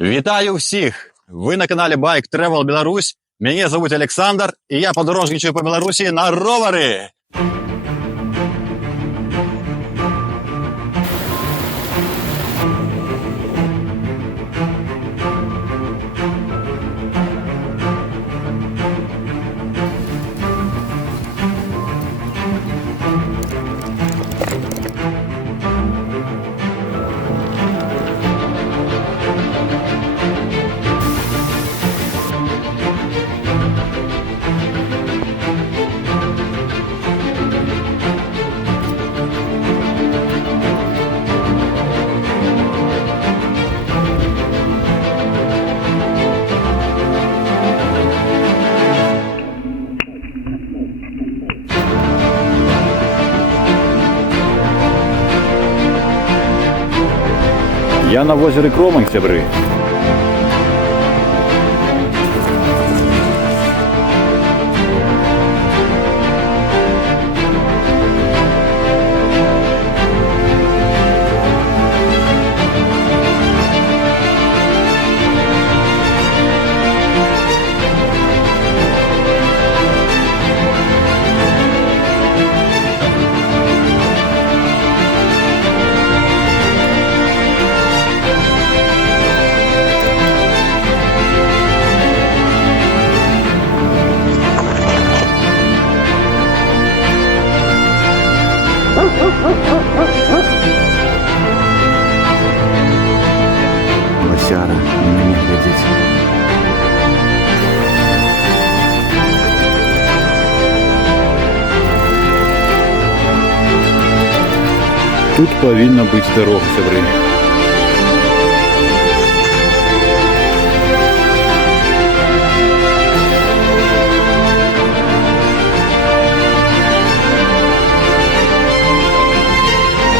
Вітаю всіх! Ви на каналі Bike Travel Беларусь. Мене звуть Олександр, і я подорожничаю по Білорусі на ровері. Я на озері Кромань, сябри. Лосяра на мене глядить. Тут повинна бути дорога, сябри.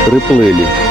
Приплили.